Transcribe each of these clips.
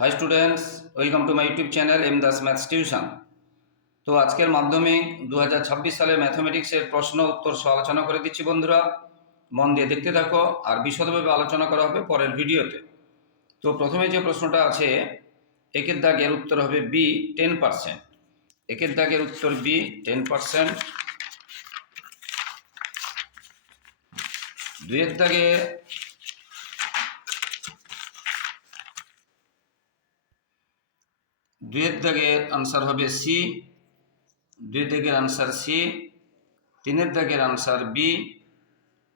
Hi students welcome to my YouTube channel M Das maths tuition তো আজকের মাধ্যমিক দু সালের ম্যাথমেটিক্সের প্রশ্ন উত্তর সহ আলোচনা করে দিচ্ছি বন্ধুরা। মন দিয়ে দেখতে থাকো আর বিশদভাবে আলোচনা করা হবে পরের ভিডিওতে। তো প্রথমে যে প্রশ্নটা আছে, একের দাগের উত্তর হবে বি টেন পার্সেন্ট একের দাগের উত্তর বি টেন পার্সেন্ট দুইয়ের দাগে দুইয়ের দাগের আনসার হবে সি দুই দাগের আনসার সি তিনের দাগের আনসার বি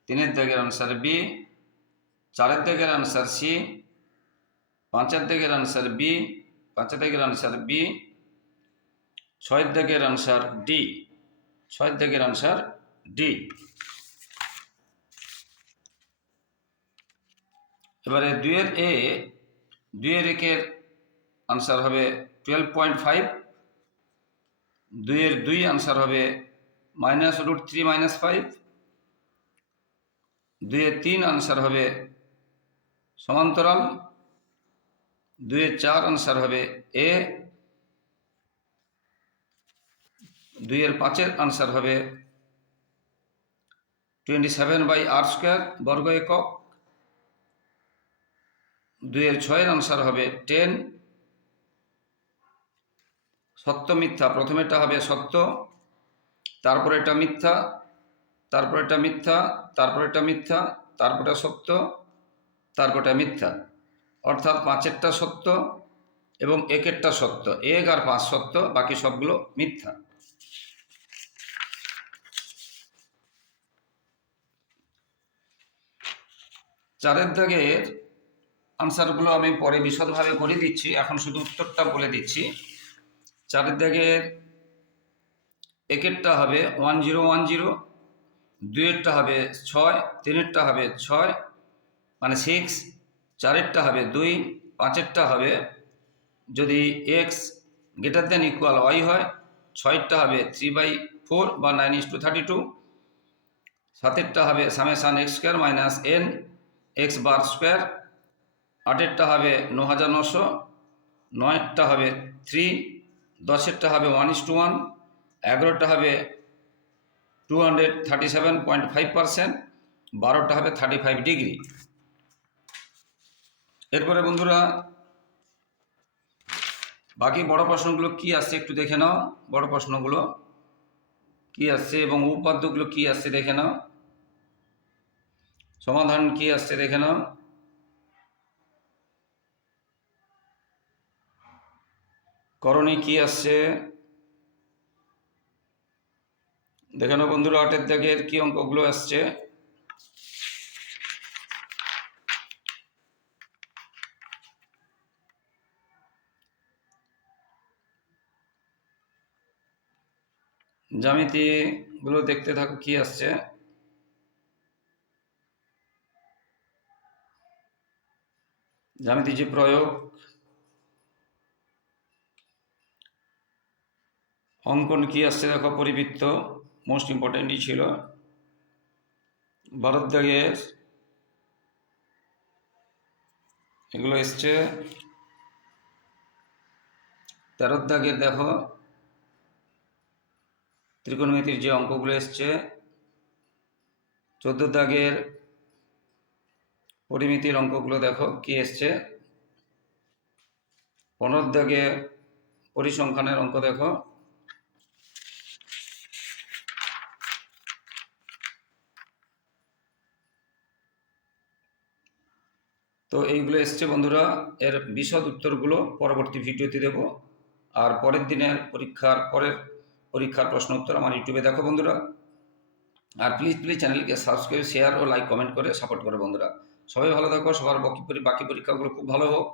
তিনের দাগের আনসার বি চারের দাগের আনসার সি পাঁচের দাগের আনসার বি পাঁচের দাগের আনসার বি ছয়ের দাগের আনসার ডি ছয়ের দাগের আনসার ডি এবারে দুইয়ের এ দুইয়ের একের আনসার হবে টুয়েলভ পয়েন্ট ফাইভ দুইয়ের দুই আনসার হবে minus root three minus five দুইয়ের তিন আনসার হবে সমান্তরাল, দুইয়ের চার আনসার হবে এ দুইয়ের পাঁচের আনসার হবে twenty seven by R square বর্গ একক, দুইয়ের ছয়ের আনসার হবে টেন সত্য মিথ্যা। প্রথমেটা হবে সত্য তারপরে এটা মিথ্যা তারপরে এটা মিথ্যা তারপরে এটা মিথ্যা তারপরে সত্য, তারপরটা মিথ্যা। অর্থাৎ পাঁচেরটা সত্য এবং একেরটা সত্য। এক আর পাঁচ সত্য, বাকি সবগুলো মিথ্যা। চারের দাগের আনসারগুলো আমি পরে বিশদভাবে করে দিচ্ছি। এখন শুধু উত্তরটা বলে দিচ্ছি। চারের দাগের একেরটা হবে ওয়ান জিরো ওয়ান জিরো, দুইয়েরটা হবে ছয়, তিনেরটা হবে ছয় মানে সিক্স, চারেরটা হবে দুই, পাঁচেরটা হবে যদি X greater than equal Y হয় ছয়েরটা হবে থ্রি বাই ফোর বা nine is to thirty two সাতেরটা হবে সামেসান X square minus N X bar square আটেরটা হবে ন হাজার নশো, নয়েরটা হবে থ্রি দশেরটা হবে ওয়ান ইস টু ওয়ান এগারোটা হবে two hundred thirty seven point five percent বারোটা হবে থার্টি ফাইভ ডিগ্রি এরপরে বন্ধুরা, বাকি বড় প্রশ্নগুলো কি আসছে একটু দেখে নাও। বড় প্রশ্নগুলো কি আসছে এবং উপাদ্যগুলো কি আসছে দেখে নাও। সমাধান কি আসছে দেখে নাও। করণী কি আসছে? দেখে নাও বন্ধুরা, আটের দাগের কি অঙ্কগুলো আসছে? জ্যামিতিগুলো দেখতে থাকো, কি আসছে? জ্যামিতি যে প্রয়োগ অঙ্কন কি আসছে দেখো, পরিবৃত্ত মোস্ট ইম্পর্টেন্টই ছিল। ভারত এগুলো এসছে। দাগের দেখো, ত্রিকোণমিতির যে অঙ্কগুলো এসছে চোদ্দ দাগের পরিমিতির অঙ্কগুলো দেখো, কি এসছে? পনেরো দাগে পরিসংখ্যানের অঙ্ক দেখো। এইগুলো এসছে বন্ধুরা। এর বিশদ উত্তরগুলো পরবর্তী ভিডিওতে দেব। আর পরের দিনের পরীক্ষার পরের পরীক্ষার প্রশ্ন উত্তর আমার ইউটিউবে দেখো বন্ধুরা। আর প্লিজ প্লিজ চ্যানেলকে সাবস্ক্রাইব শেয়ার ও লাইক কমেন্ট করে সাপোর্ট করো বন্ধুরা। সবাই ভালো থাকো, সবার বাকি বাকি পরীক্ষাগুলো খুব ভালো হোক।